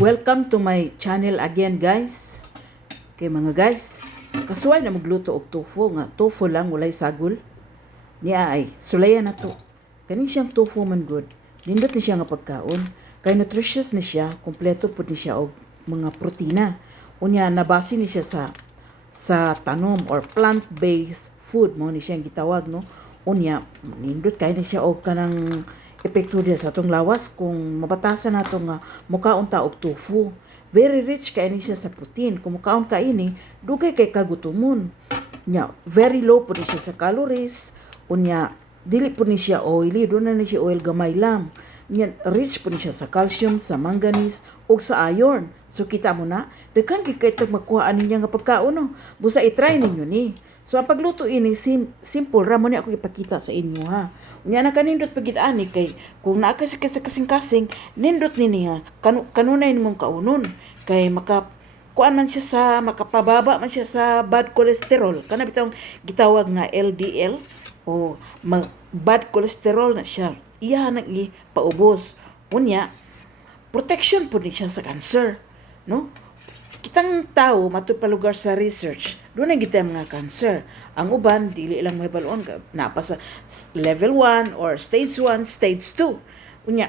Welcome to my channel again, guys. Kay mga guys, kasuway na magluto og tofu nga tofu lang walay sagol. Niya ay sulayan na to. Kaning siyang tofu man good. Nindot ni siya nga pagkaon. Kay nutritious ni siya, kompleto pud ni siya og mga protina. Unya nabase ni siya sa tanom or plant-based food mo ni siyang gitawag, no. Unya nindot kay ni siya og kanang epekto diya sa atong lawas kung mabatasan nato nga mukaon ta og tofu. Very rich kay ni siya sa protein. Kung mukaon ka ini, dugay kay kagutomon. Nya, very low po ni siya sa calories. Unya, dili po ni siya oily. Doon na ni siya oil gamay lang. Nya, rich po ni siya sa calcium, sa manganese, o sa iron. So, kita mo na, dekan kay itong makuhaan niya nga pagkaon, no? Busa i-try ninyo ni. So, ang pagluto ini, simple. Ramo niya ako ipakita sa inyo, ha? Unya na kanindot pagid ani kay kung naa kasi kasing-kasing nindot ni niya kanunay nimong kaunon kay kuan man siya sa makapababa man siya sa bad cholesterol kana bitong gitawag nga LDL o bad cholesterol na siya iya nang ipaubos unya protection po ni siya sa cancer, no. Kitang tao matud pa lugar sa research doon ang gitay mga cancer. Ang uban dili lang may balon napa sa level 1 or stage 1, stage 2. Unya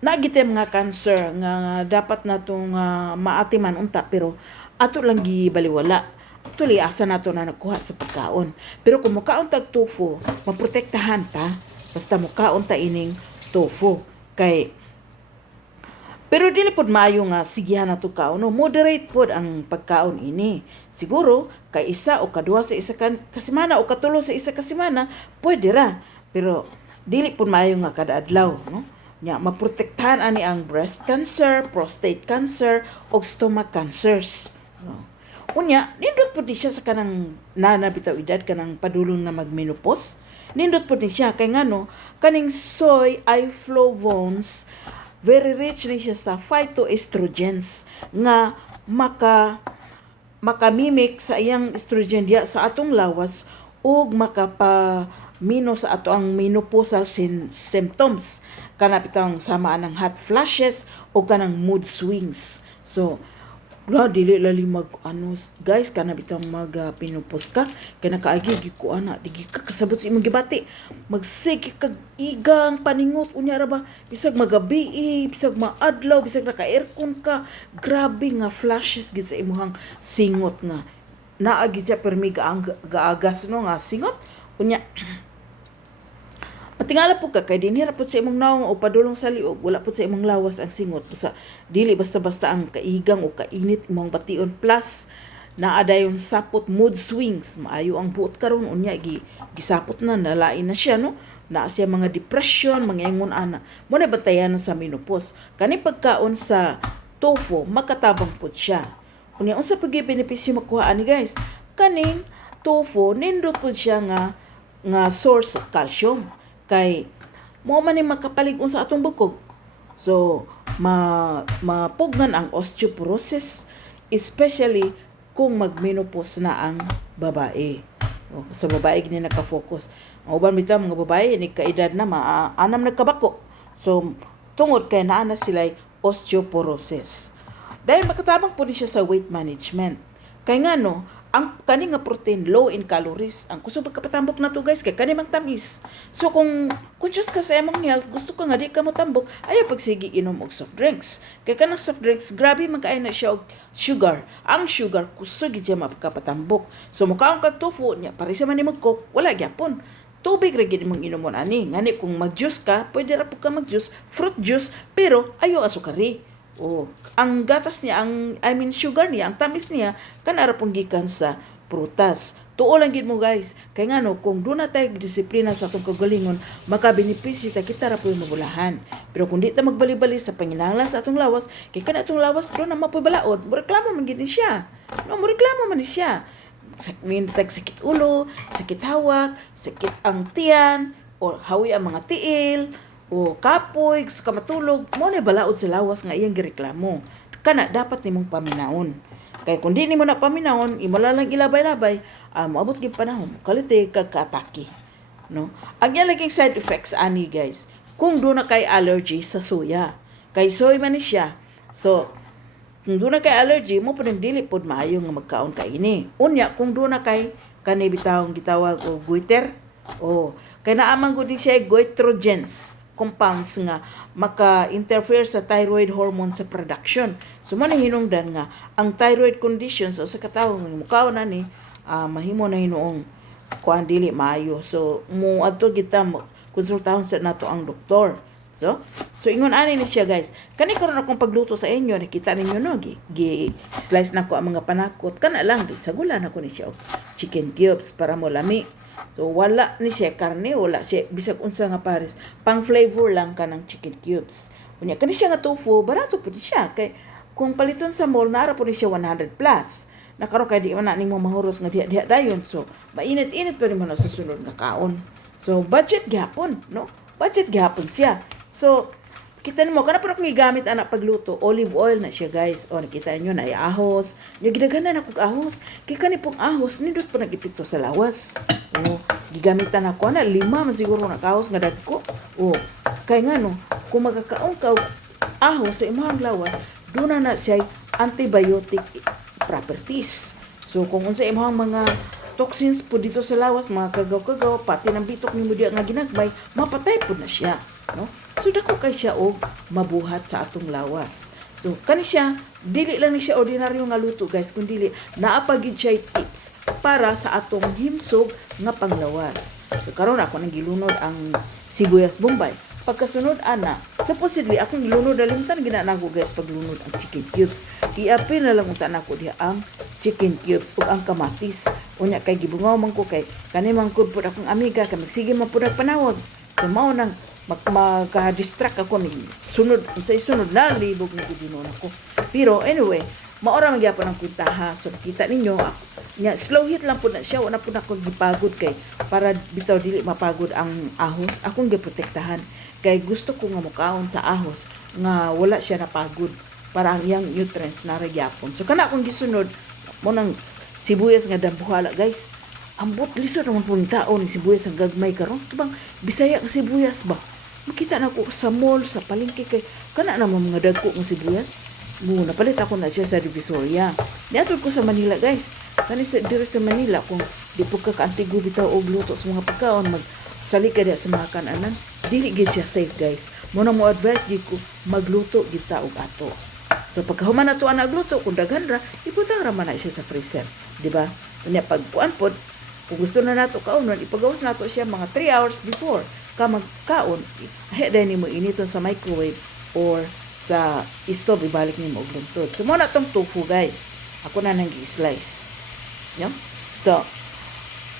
nagitay mga cancer nga dapat natong maatiman unta pero ato lang gibaliwala. Actually asa nato na nagkuha sa pagkaon. Pero kung mukaon tag tofu, maprotektahan ta basta mukaon ta ining tofu kay pero dili pod maayo nga sigihan nato kaon, no? Moderate pod ang pagkaon ini. Siguro kay isa o kadua sa isa kasimana o katulo sa isa kasimana pwede ra. Pero dili pod maayo nga kada adlaw, no? Nya maprotektahan ani ang breast cancer, prostate cancer o stomach cancers. No? Unya, nindot pod ni siya sa kanang nanabitaw edad kanang padulong na magmenopause. Nindot pod ni siya kay ngano kaning soy iflavones very rich rin siya sa phytoestrogens nga makamimik sa iyang estrogen diya sa atong lawas ug makapamino sa ato ang menopausal symptoms kana bitang sama ng hot flashes o kanang mood swings. So dili lali guys kana bitang pinupos ka kay nakaagi giko ana digi ka kasabot sa imong gibati magsige kag igang paningot unya ra ba bisag magabi bisag maadlaw bisag naka aircon ka grabe nga flashes gid sa imong singot nga naa gid siya permi gaagas no nga singot unya matingala po ka kay dinhi ra pud sa imong naong o padulong sa liog wala pud sa imong lawas ang singot sa dili basta-basta ang kaigang o kainit imong bation plus naa dayon sapot mood swings maayo ang buot karon unya gisapot na nalain na siya, no. Naa siya mga depression mga ingon ana mo na bantayan sa menopause kani pagkaon sa tofu makatabang pud siya unya unsa pud benepisyo makuha ani guys kaning tofu nindot pud siya nga source of calcium kay mo man ni makapalig-on sa atong bukog. So mapugnan ang osteoporosis especially kung magmenopause na ang babae. O, sa babae gini naka-focus. Ang uban bitaw mga babae ni kaedad na anam nagkabako. So tungod kay naa na sila osteoporosis. Dahil makatabang po ni siya sa weight management. Kay ngano ang kani nga protein low in calories ang kusog pagkapatambok na to guys kay kani mang tamis. So kung conscious ka sa imong health gusto ka nga di ka mo tambok ayaw pagsigi inom og soft drinks kay kanang soft drinks grabe man kay na siya og sugar. Ang sugar kusog gid siya mapagkapatambok. So mukaon kag tofu nya parisa man nimo coke wala gyapon. Tubig ra gid imong inomon ani ngani kung mag-juice ka pwede ra pud ka mag-juice fruit juice pero ayaw asukari. Oh, ang gatas niya, sugar niya, ang tamis niya, kanara pong gikan sa prutas. Tuo lang gid mo guys. Kay ngano kung doon na tayo disiplina sa atong kagalingon, makabenepisyo ta kita ra po'y mabulahan. Pero kung di ta magbali-bali sa panginahanglan sa atong lawas, kay kana atong lawas doon na mapoy balaod, mo reklamo man gid ni siya. No, mo reklamo man ni siya. Sakit ulo, sakit hawak, sakit ang tiyan, o hawi ang mga tiil, o kapoy, gusto ka matulog, mo na balaod sa lawas nga iyang gireklamo. Kana dapat nimong paminaon. Kaya kung di nimo na paminaon, imo lang ilabay-labay, maabot gyud panahon, kalite kag kaatake. No? Ang yan laging side effects ani guys, kung doon na kay allergy sa soya. Kay soy man ni siya. So, Kung doon na kay allergy, mo pa dili pod maayo nga magkaon ka ini. Unya, kung doon na kay kani bitawong gitawag o goiter, o kay naamang gud siya goitrogens compounds nga maka-interfere sa thyroid hormone sa production. So mo hinungdan nga ang thyroid conditions o sa katawo nga mukaon na ni mahimo na hinuong kuan dili maayo. So mo adto kita konsultahon sa nato ang doktor. So ingon ani ni siya guys. Kani karon akong pagluto sa inyo, nakita ninyo no, slice na ko ang mga panakot. Kana lang di sagulan ako ni siya og chicken cubes para mo lami. So wala ni siya karne, wala siya bisag unsa nga pares. Pang flavor lang kanang chicken cubes. Unya kani siya nga tofu, barato pud siya kay kung paliton sa mall nara pud siya 100 plus. Nakaron kay di man na nimo mahurot nga diha dayon. So mainit-init pa rin mo na sa sunod nga kaon. So budget gyapon, no? Budget gyapon siya. So, kita nimo kana pa akong gigamit anak pagluto, olive oil na siya guys. O nakita niyo na ay ahos. Nya gidaghanan ako ahos. Kay kani pong ahos nindot pa nagipito sa lawas. O gigamitan ako na 5 man siguro na kahos nga dagko. O kay ngano kung magkakaon ka ahos sa imong lawas, doon na siya antibiotic properties. So kung unsa imong mga toxins po dito sa lawas, mga kagaw-kagaw, pati ng bitok ni mo diya nga ginagmay, mapatay po na siya. No? So dako kay siya og mabuhat sa atong lawas. So kani siya dili lang ni siya ordinaryo nga luto guys, kundi naa pa gid siya tips para sa atong himsog nga panglawas. So karon ako nang gilunod ang sibuyas bombay. Pagkasunod ana, supposedly akong gilunod dalimtan ginana ko guys paglunod ang chicken cubes. Iapil na lang unta nako diha ang chicken cubes ug ang kamatis. Unya kay gibungaw man ko kay kani man pud akong amiga kay magsige man pud panawag. So mao nang magka-distract ako ni sunod sa sunod na libog ni gidinon ako. Pero anyway, maora man gyapon ang kwentaha. So kita ninyo nya slow hit lang pud na siya, wala pud ako gipagod kay para bitaw dili mapagod ang ahos. Akong giprotektahan kay gusto ko nga mukaon sa ahos nga wala siya napagod para ang iyang nutrients na gyapon. So kana akong gisunod mo nang sibuyas nga dambuhala guys. Ambot lisod naman po ni tao ni sibuyas ang gagmay karon. Tubang Bisaya nga sibuyas ba? Makita na ko sa mall, sa palengke kay kana naman mga dagko nga sibuyas. Napalit ako na siya sa Divisoria. Niatod ko sa Manila guys. Kani sa diri sa Manila kung di po ka kaantigo bitaw og luto sa mga pagkaon magsali ka diha sa mga kananan, dili gid siya safe guys. Mo advise gid ko magluto gid ta og ato. So pagkahuman na to ang nagluto kung daghan ra, ibutang ra man na siya sa freezer, di ba? Unya pag kuan pod, kung gusto na nato kaunon, ipagawas nato siya mga 3 hours before ka magkaon. Dahil nimo initon sa microwave or sa stove, ibalik nimo og luntod. So mo na tong tofu guys. Ako na nang gi-slice. No? So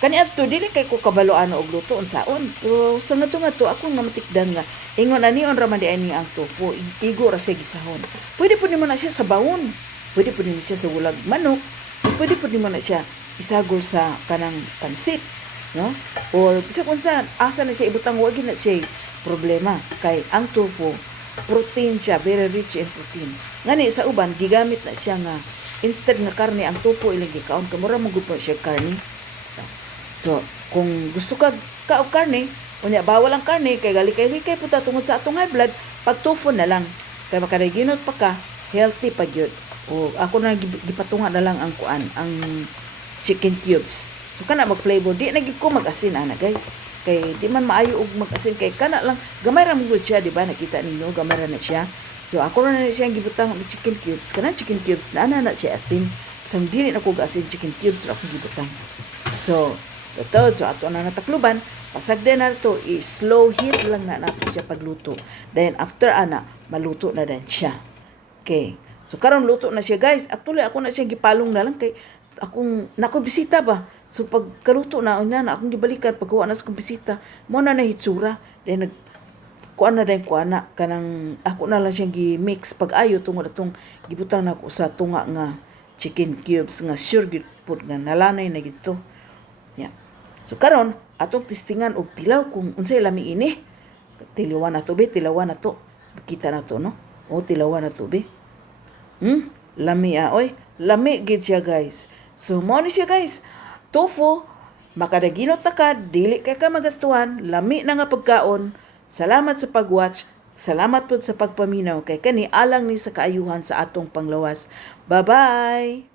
kani adto dili kay ko kabaloan og luto unsaon. Pero sa ngadto ako namatikdan nga ingon anion ra man di ani ang tofu, igo ra siya gisahon. Pwede po nimo na siya sa bawon. Pwede po nimo siya sa ulag manok. Pwede po nimo na siya isagol sa kanang pansit, no? Or bisag unsa asa na siya ibutang wag na siya problema kay ang tofu protein siya, very rich in protein. Ngani sa uban gigamit na siya nga instead nga karne ang tofu ilang gikaon kamura mo gud siya karne. So kung gusto ka og karne, unya bawal ang karne kay galikay-likay puta tungod sa atong high blood, pag tofu na lang kay makadaginot pa ka, healthy pa gyud. O ako na gipatunga na lang ang kuan, ang chicken cubes. So kana mag-flavor, di nagig ko mag-asin ana guys. Kay di man maayo og mag-asin kay kana lang gamay ra mo siya, di ba? Nakita ninyo gamay ra na siya. So ako na siya gibutang og chicken cubes. Kana chicken cubes na na siya asin. Sang dili na ko asin chicken cubes ra ko gibutang. So ito, so ato na natakluban, pasagden na ito, i-slow heat lang na nato siya pagluto. Then after ana, maluto na din siya. Okay. So karon luto na siya guys. Actually ako na siya gipalong na lang kay nako bisita ba. So pag kaluto na akong gibalikan pagkuha na sa kong bisita, mo na hitsura. Then kuan na kanang ako na lang siyang gi-mix pag ayo tungod atong gibutang nako sa tunga nga chicken cubes nga sure gid pud nga nalanay na gito. Yeah. So karon atong testingan og tilaw kung unsay lami ini. Tilawan na to be, tilawan na to. Kita na to no. O tilawan na to be. Lami oy. Lami gid siya guys. So mo ni siya guys. Tofu, makadaginot na ka, dili kay ka magastuhan, lami na nga pagkaon. Salamat sa pag-watch. Salamat po sa pagpaminaw kay kani alang ni sa kaayuhan sa atong panglawas. Bye-bye!